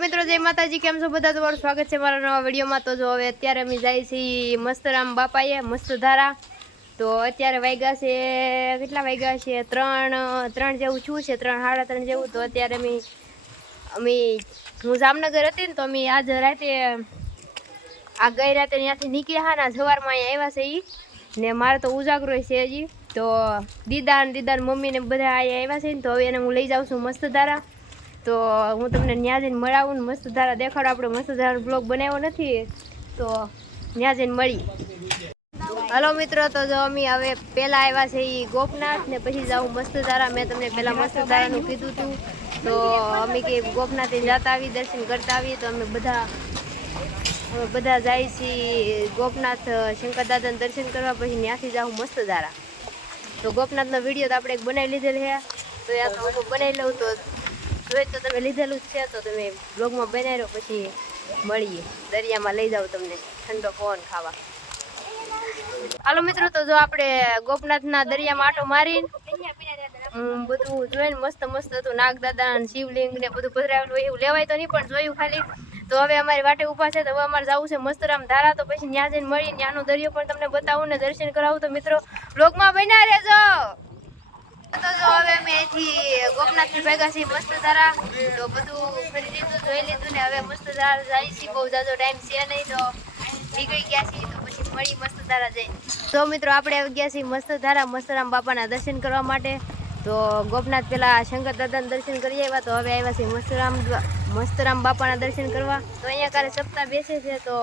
મિત્રો जय माताजी केम छो बधा તમારું સ્વાગત છે મારા નવા વિડિયોમાં। તો જો હવે અત્યારે અમે જાય છીએ મસ્તરામ બાપાએ મસ્તધારા। તો અત્યારે વાગ્યા છે કેટલા વાગ્યા છે 3 જેવું છું છે 3:30 જેવું। તો અત્યારે અમે હું જામનગર હતી ને તો અમે આજ રાતે આ ગઈ રાતે ત્યાંથી નીકળ્યા હા ના સવારમાં અહીંયા આવ્યા છે ઈ ને મારે તો ઉજાગરો છે હજી। તો દીદાન મમ્મી ને બધા અહીંયા આવ્યા છે ને તો હવે એને હું લઈ જાઉં છું મસ્તધારા। तो हूँ तमने न्या जईने मळावुं ने मस्तधारा देखाडो। आपणे मस्तधारा ब्लॉग बनाव्यो नथी तो न्या जईने मळी। हेलो मित्रों, तो जो अमी हवे पहेला आव्या छे ई गोपनाथ ने पछी जाऊं मस्तधारा। मैं तमने पहेला मस्तधारानुं कीधुं हतुं तो अमी के गोपनाथे जाता आवी दर्शन करता आवी। तो अमे बधा जाई छी गोपनाथ शंकर दादाने दर्शन करवा, पछी न्याथी जाऊं मस्तधारा। तो गोपनाथनो विडियो तो आपणे बनावी लीधेल है तो या तो हूँ बनावी लऊं। तो જોઈ તો તમે લીધેલું જ છે તો તમે બ્લોગમાં બનાવી રહ્યો। પછી મળીએ દરિયામાં લઈ જાઉં તમને ઠંડો પવન ખાવા। હાલો મિત્રો, તો જો આપણે ગોપનાથના દરિયામાં આટો મારીને બધું જોઈને મસ્ત હતું। નાગદાદા અને શિવલિંગ ને બધું પધરાવેલું હોય એવું લેવાય તો નહીં પણ જોયું ખાલી। તો હવે અમારી વાટે ઊભા છે તો હવે અમારે જવું છે મસ્તરામ ધારા। તો પછી ત્યાં જઈને મળી ત્યાંનો દરિયો પણ તમને બતાવું ને દર્શન કરાવું। તો મિત્રો બ્લોગમાં બન્યા રહેજો। तो जो हवे मैं थी गोपनाथ ની ભેગા છે મસ્તધારા। તો બધું ફરી લીધું જોઈ લીધું ને હવે મસ્તધારા જાય છે। બહુ જાજો ટાઈમ છે નહીં તો નીકળી ગયા છીએ। તો પછી મળી મસ્તધારા જઈ। તો મિત્રો આપણે આવી ગયા છીએ મસ્તધારા મસ્તરામ બાપાના દર્શન કરવા માટે। તો ગોપનાથ પેલા શંકર દાદાના દર્શન કરી આવ્યા। તો હવે આવ્યા છે મસ્તરામ બાપાના દર્શન કરવા। તો અહીંયા કાલે સપ્તાહ બેસે છે તો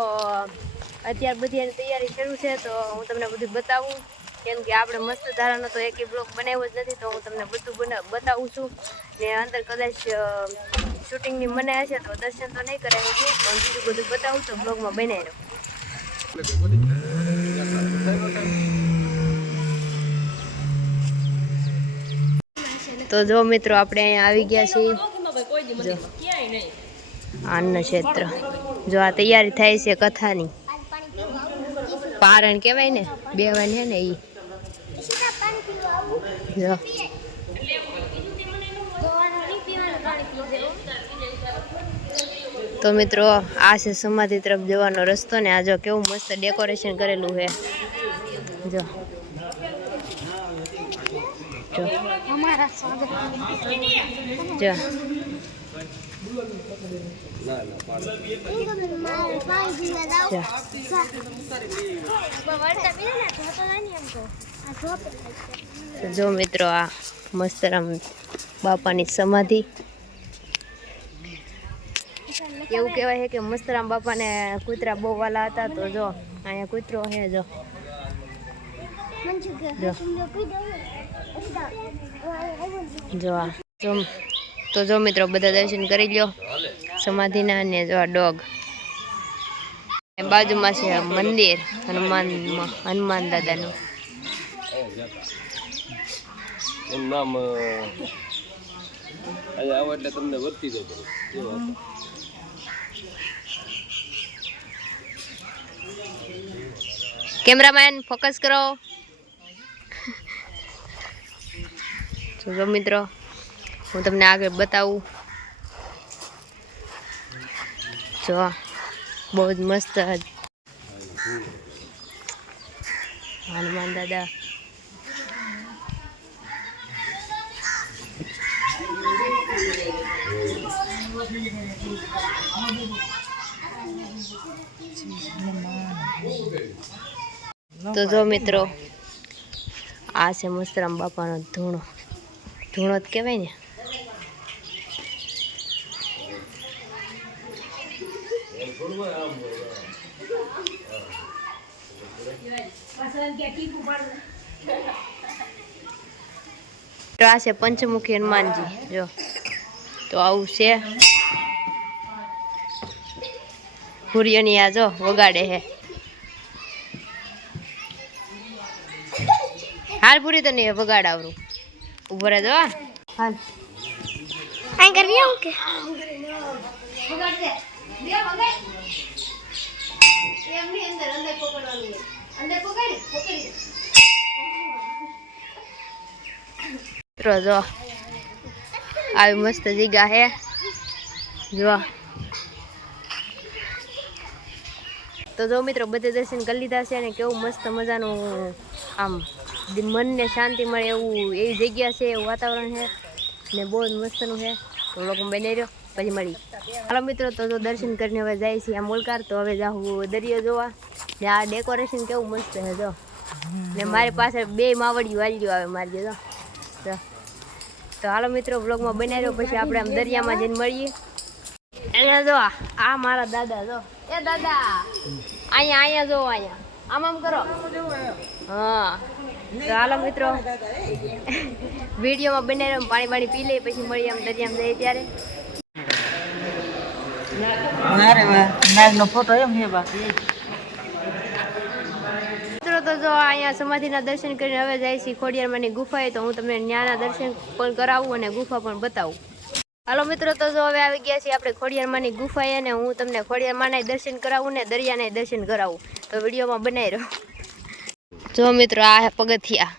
અત્યારે બધી એની તૈયારી શરૂ છે। તો હું તમને બધું બતાવું કેમ કે આપણે મસ્તધારાનો તો એક બ્લોગ બનાવ્યો જ નથી। તો હું તમને બધું બતાવું છું ને અંદર કદાચ શૂટિંગની મને હશે તો દર્શન તો નહીં કરાય પણ બીજું બધું બતાવું તો બ્લોગમાં બનાવી રહ્યો। તો જો મિત્રો આપણે અહીંયા આવી ગયા છીએ અન્ન ક્ષેત્ર। જો આ તૈયારી થાય છે કથાની પારણ કહેવાય ને બેવાની હે ને ઈ। तो मित्रों आ से समाधि तरफ जवानो रस्तो ने आ जो केवुं मस्त डेकोरेशन करेलू है। जो जो हमारा स्वागत जो जो मित्रों आ मस्तराम बापानी समाधि એવું કહેવાય છે કે મસ્તરામ બાપાને કૂતરા બહુ વાલા હતા। તો જો અહીંયા કૂતરો છે જો તો જો મિત્રો બધા દર્શન કરી લ્યો સમાધિના ને જો આ ડોગ બાજુમાં છે મંદિર હનુમાન દાદાનું નામ અહીંયા આવો એટલે તમને વર્તી જાય। कैमरामैन फोकस करो। जो मित्रों हूँ तमने आगे बताऊँ जो बहुत मस्त हनुमान दादा तो जो मित्रों आ से मस्तराम बापा धूणो धूणो कहवाय ने आ से पंचमुखी हनुमान जी जो तो आવું છે હુરિયોની આ જો વગાડે હે। हाल पूरी तो नहीं है बगाड़ा और ऊपर है जो हाल आई कर रही हूं के बगाड़ दे दिया बगाड़ ये अपनी अंदर पकड़वानी है अंदर पकड़ी जो આવી મસ્ત જગ્યા હે જો તો જો મિત્રો બધે દર્શન કરી લીધા છે અને કેવું મસ્ત મજાનું આમ મનને શાંતિ મળે એવું એવી જગ્યા છે, એવું વાતાવરણ છે ને બહુ જ મસ્તનું છે. તો લોકો બની રહ્યો પછી મળી. હાલો મિત્રો, તો દર્શન કરીને હવે જાય છે આ મોલકાર. તો હવે જાઉં દરિયો જોવા ને આ ડેકોરેશન કેવું મસ્ત છે જો. ને મારી પાસે 2 માવડિયું વાલ્યું આવે મારી જો. તો હાલો મિત્રો, વ્લોગમાં બનાવી રહ્યો પછી આપણે આમ દરિયામાં જઈને મળીએ. અહીંયા જો આ મારા દાદા જો. એ દાદા અહીંયા જો, અહીંયા આમ કરો. હા તો હાલો મિત્રો, વિડીયોમાં બનાવી રહ્યો. પાણી પી લઈએ પછી મળીએ આમ દરિયામાં જઈએ ત્યારે. ફોટો એમ છે બાકી તો જો અહીંયા સમાધિના દર્શન કરીને હવે જાય છે ખોડિયારમાંની ગુફાએ. તો હું તમને ન્યાના દર્શન પણ કરાવું અને ગુફા પણ બતાવું. હાલો મિત્રો, તો જો હવે આવી ગયા છીએ આપણે ખોડિયારમાંની ગુફાએ અને હું તમને ખોડિયારમાંના દર્શન કરાવું ને દરિયાના દર્શન કરાવું. તો વિડીયોમાં બનાવી રહ્યો. જો મિત્રો, આ પગથિયા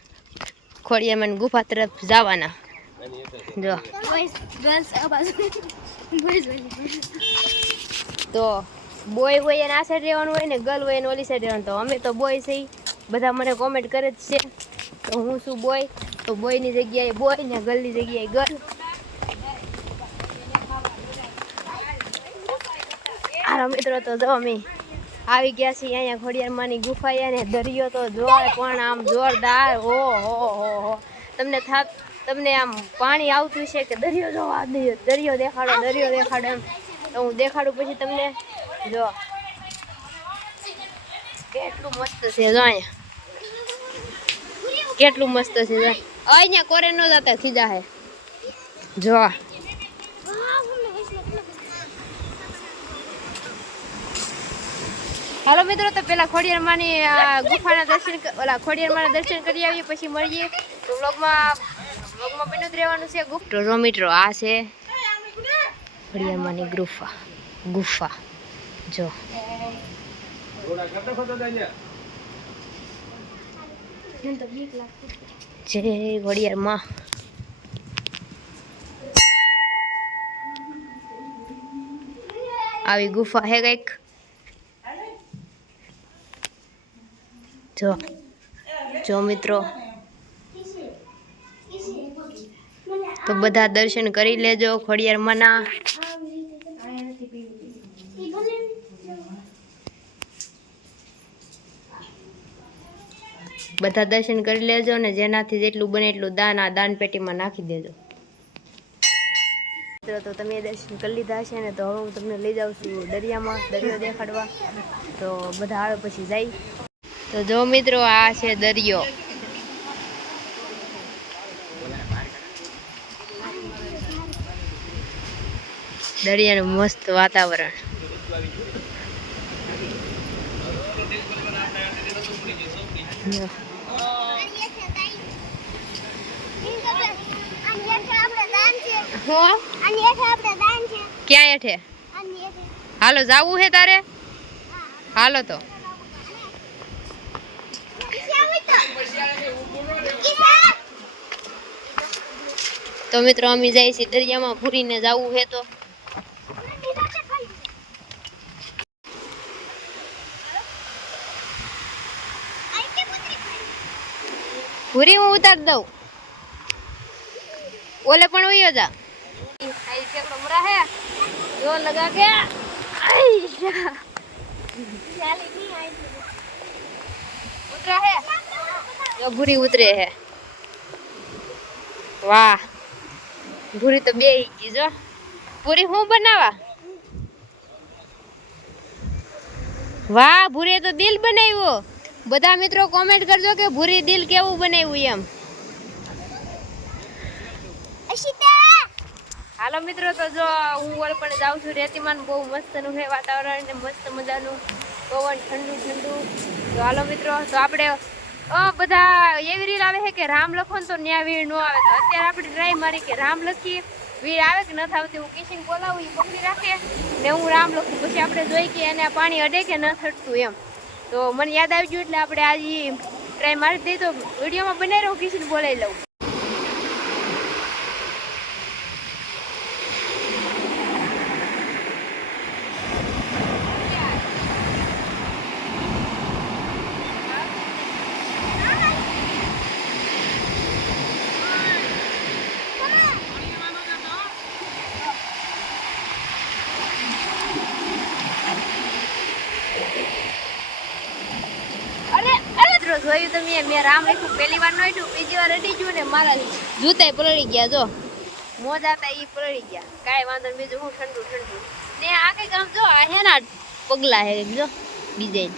ખોડિયારમાંની ગુફા તરફ જવાના. જો તો બોય હોય એને આ સાઈડ રહેવાનું હોય ને ગર્લ હોય એને ઓલી સાઈડ રહેવાનું. તો અમે તો બોય છીએ, બધા મને કોમેન્ટ કરે જ છે. તો હું શું બોય, તો બોયની જગ્યાએ બોય ને ગર્લની જગ્યાએ ગર્લ. હાલો મિત્રો, તો જો અમે આવી ગયા છીએ અહીંયા ખોડિયારમાંની ગુફાએ અને દરિયો તો જો પણ આમ જોરદાર. હો તમને આમ પાણી આવતું છે કે દરિયો જો, આ દરિયો દેખાડો એમ. તો હું દેખાડું પછી તમને. જો કેટલું મસ્ત છે જો, અહીંયા કેટલું મસ્ત છે જો. અહીંયા કોરે ન જતા ખીજા હે જો. હાલો મિત્રો, તો પેલા ખોડિયારમાંની ગુફાના ખોડિયારમાંના દર્શન કરી આવીએ પછી મળીએ. તો વ્લોગમાં બન્યું જ રહેવાનું છે. તો જો મિત્રો, આ છે ખોડિયારમાંની ગુફા જો. જય ખોડિયારમાં. આવી ગુફા હે કઈક જો મિત્રો. તો બધા દર્શન કરી લેજો ખોડિયારમાંના. બધા દર્શન કરી લેજો ને જેનાથી જેટલું બને એટલું દાન આ દાન પેટીમાં નાખી દેજો. તો તમે દર્શન કરી લીધા છે ને, તો હવે હું તમને લઈ જાઉં છું દરિયામાં, દરિયો દેખાડવા. તો બધા આવે પછી જાય. તો જો મિત્રો, આ છે દરિયો. દરિયાનું મસ્ત વાતાવરણ. ક્યાં હેઠે? હાલો જાવું હે તારે? હાલો તો મિત્રો અમે જાય છે દરિયામાં ભૂરીને જવું હે. તો ભૂરી હું ઉતાર દઉં, ઓલે પણ ઉયો જા. જો લગા કે ઉતરા હે, જો ભૂરી ઉતરે હે. વાહ, ભૂરી તો બે ગઈ જો. ભૂરી હું બનાવા? વાહ, ભૂરી તો દિલ બનાવ્યો. બધા મિત્રો કોમેન્ટ કરજો કે ભૂરી દિલ કેવું બનાવ્યું એમ. હાલો મિત્રો, તો જો હું ઓલ પણ જાઉં છું રેતીમાં. બહુ મસ્તનું છે વાતાવરણ ને મસ્ત મજાનું પવન, ઠંડુ. તો હાલો મિત્રો, તો આપણે બધા એવી રીલ આવે છે કે રામ લખો ને તો ન્યા વીર ન આવે. તો અત્યારે આપણે ટ્રાય મારી કે રામ લખીએ, વીર આવે કે નથી આવતી. હું કિશિંગ બોલાવું, એ પકડી રાખે ને હું રામ લખું. પછી આપણે જોઈ કે એને પાણી અડે કે ન થતું એમ. તો મને યાદ આવી ગયું એટલે આપણે આજે ટ્રાય મારી દઈએ. તો વિડીયોમાં બનાવી રહું, કિશિંગ બોલાવી લઉં. તમે મેં રામ લખ્યું પહેલી વાર નોટ્યું બીજી વાર અડી ગયું ને મારા જૂતાય પલળી ગયા જો મોજા હતા ઈ પલળી ગયા કાંઈ વાંધો નહીં બીજું હું ઠંડુ ઠંડુ ને આ કઈ કામ જો આ હે ના પગલા હે જો ડિઝાઇન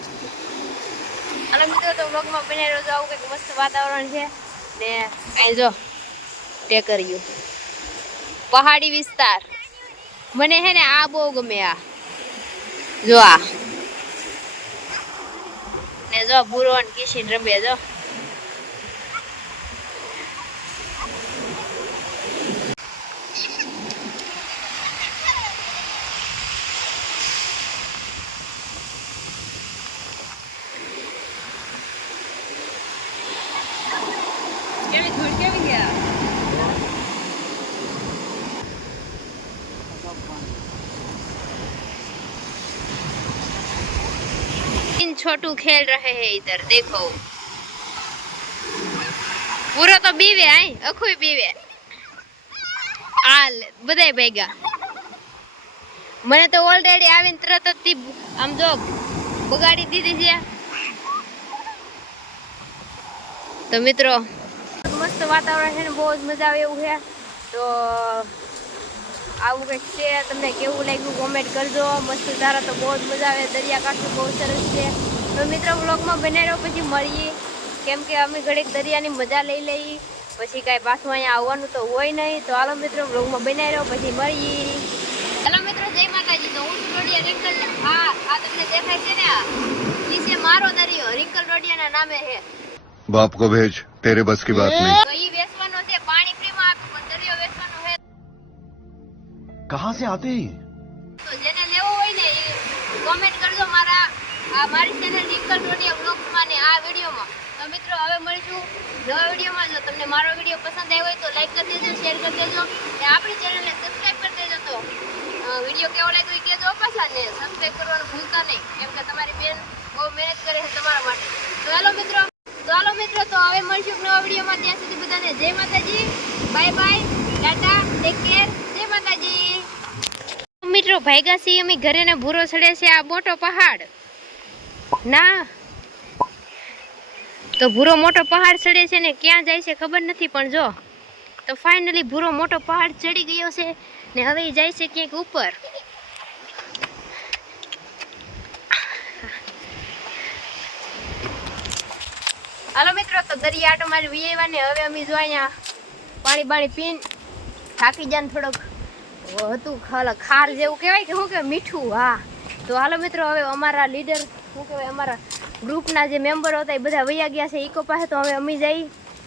અને મિત્રો તો વ્લોગમાં બને રહ્યો આવું કંઈક મસ્ત વાતાવરણ છે ને અહીં જો ટેકર્યું પહાડી વિસ્તાર મને હે ને આ બહુ ગમે આ જો આ ને જો ભૂરો ને કિશિન રમે જો કેવી ધૂળ કેવી ગયા इन छोटू खेल रहे हैं इधर देखो पूरा तो बीवे आई अखुई बीवे आल बधाई भેગા મને તો ઓલરેડી આવીને તરત જ આમ જો બગાડી દીધી છે તો મિત્રો મસ્ત વાતાવરણ છે ને બહુ જ મજા આવે એવું છે તો આવું કંઈક છે તમને કેવું લાગ્યું કોમેન્ટ કરજો મસ્ત ધારા તો બહુ જ મજા આવે દરિયાકાંઠો બહુ સરસ છે તો મિત્રો વ્લોગમાં બને રહો પછી મળીએ કેમ કે અમે ઘડીક દરિયાની મજા લઈ લઈએ પછી કાંઈ પાછું અહીંયા આવવાનું તો હોય નહીં તો હાલો મિત્રો વ્લોગમાં બને રહો પછી મળીએ હેલો મિત્રો જય માતાજી તો હું રોડિયા રિંકલ આ તમને દેખાય છે ને આ નીચે મારો દરિયો રિંકલ રોડિયાના નામે છે बाप को भेज तेरे बस की बात नहीं તો ઈ વેચવાનો છે પાણી ફ્રીમાં આપે પણ દરિયો વેચવાનો છે कहाँ से आते हैं તો જેને લેવો હોય ને એ કોમેન્ટ કરજો મારી ચેનલ રિંકલ રોડિયા બ્લોગ્સમાં ને આ વિડીયોમાં તો મિત્રો હવે મળીશું નવા વિડીયોમાં જો તમને મારો વિડીયો પસંદ આવ્યો હોય તો લાઈક કરી દેજો શેર કરી દેજો અને આપણી ચેનલને સબસ્ક્રાઇબ કરી દેજો તો વિડીયો કેવો લાગ્યો એ કહેજો પાછા ને સબસ્ક્રાઇબ કરવાનું ભૂલતા નહીં કેમ કે તમારી બેન બહુ મહેનત કરે છે તમારા માટે તો હાલો મિત્રો તો હવે મળીશું નવા વિડીયોમાં ત્યાં સુધી બધાને જય માતાજી bye bye Tata take care જય માતાજી મિત્રો ભાગ્યા છીએ અમે ઘરે ને ભૂરો ચડે છે આ મોટો પહાડ ના તો ભૂરો મોટો પહાડ ચડે છે ને ક્યાં જાય છે ખબર નથી પણ જો તો ફાઇનલી ભૂરો મોટો પહાડ ચડી ગયો છે ને હવે એ જાય છે ક્યાંક ઉપર હાલો મિત્રો તો દરિયા આટો મારી વીએવા ને હવે અમે જો અહીંયા પાણી પીન થાકી જાય થોડોક હતું ખાર જેવું કહેવાય કે શું કહેવાય મીઠું હા તો હાલો મિત્રો હવે અમારા લીડર શું કહેવાય અમારા ગ્રુપના જે મેમ્બરો હતા એ બધા વૈયા ગયા છે ઈકો પાસે તો હવે અમે જઈ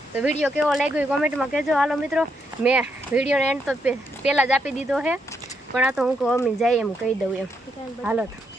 તો વિડીયો કેવો લાગ્યો એ કોમેન્ટમાં કહેજો હાલો મિત્રો મેં વિડીયોનો એન્ડ તો પહેલાં જ આપી દીધો છે પણ આ તો હું કહું અમે જઈએ એમ કહી દઉં એમ હાલો તો